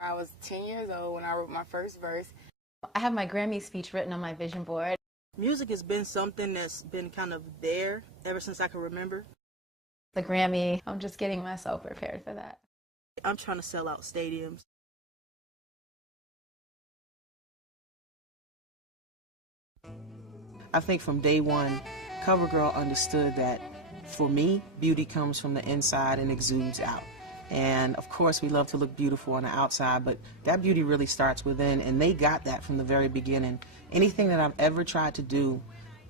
I was 10 years old when I wrote my first verse. I have my Grammy speech written on my vision board. Music has been something that's been kind of there ever since I can remember. The Grammy, I'm just getting myself prepared for that. I'm trying to sell out stadiums. I think from day one, CoverGirl understood that for me, beauty comes from the inside and exudes out. And of course, we love to look beautiful on the outside, but that beauty really starts within, and they got that from the very beginning. Anything that I've ever tried to do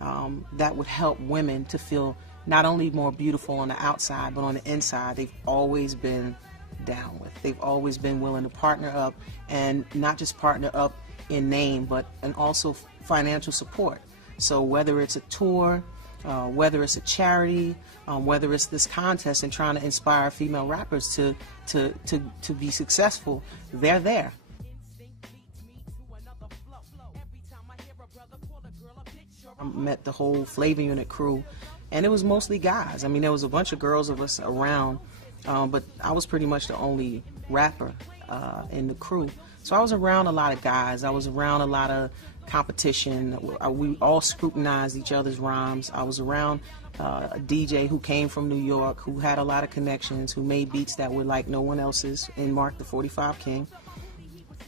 that would help women to feel not only more beautiful on the outside, but on the inside, they've always been down with. They've always been willing to partner up, and not just partner up in name, but and also financial support. So whether it's a tour, whether it's a charity, whether it's this contest and trying to inspire female rappers to be successful, they're there. I met the whole Flavor Unit crew, and it was mostly guys. I mean, there was a bunch of girls of us around, but I was pretty much the only rapper in the crew. So I was around a lot of guys. I was around a lot of competition. We all scrutinized each other's rhymes. I was around a DJ who came from New York, who had a lot of connections, who made beats that were like no one else's, in Mark the 45 King.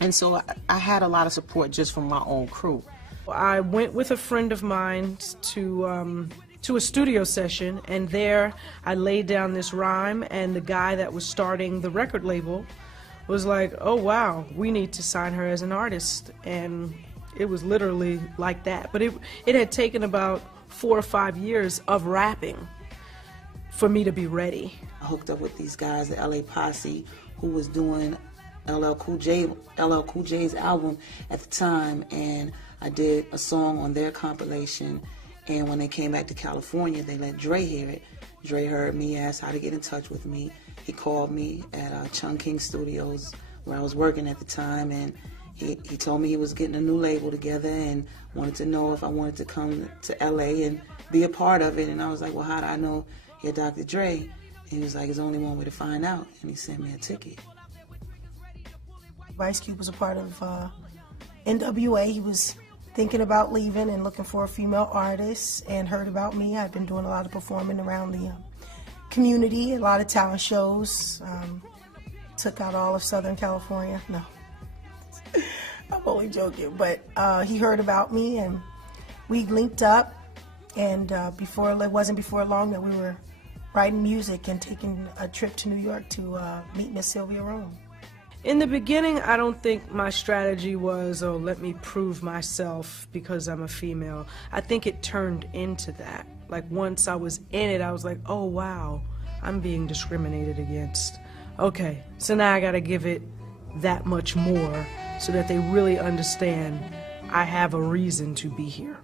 And so I had a lot of support just from my own crew. I went with a friend of mine to a studio session, and there I laid down this rhyme, and the guy that was starting the record label was like, oh wow, we need to sign her as an artist. And it was literally like that. But it had taken about 4 or 5 years of rapping for me to be ready. I hooked up with these guys at LA Posse, who was doing LL Cool J's album at the time, and I did a song on their compilation. And when they came back to California, they let Dre hear it. Dre heard me, asked how to get in touch with me. He called me at Chung King Studios, where I was working at the time, and he told me he was getting a new label together and wanted to know if I wanted to come to LA and be a part of it. And I was like, well, how do I know you're Dr. Dre? And he was like, there's only one way to find out. And he sent me a ticket. Ice Cube was a part of NWA. He was thinking about leaving and looking for a female artist, and heard about me. I've been doing a lot of performing around the community, a lot of talent shows. Took out all of Southern California. No. I'm only joking, but he heard about me, and we linked up, and it wasn't before long that we were writing music and taking a trip to New York to meet Miss Sylvia Rome. In the beginning, I don't think my strategy was, oh, let me prove myself because I'm a female. I think it turned into that. Like, once I was in it, I was like, oh wow, I'm being discriminated against. Okay, so now I gotta give it that much more so that they really understand I have a reason to be here.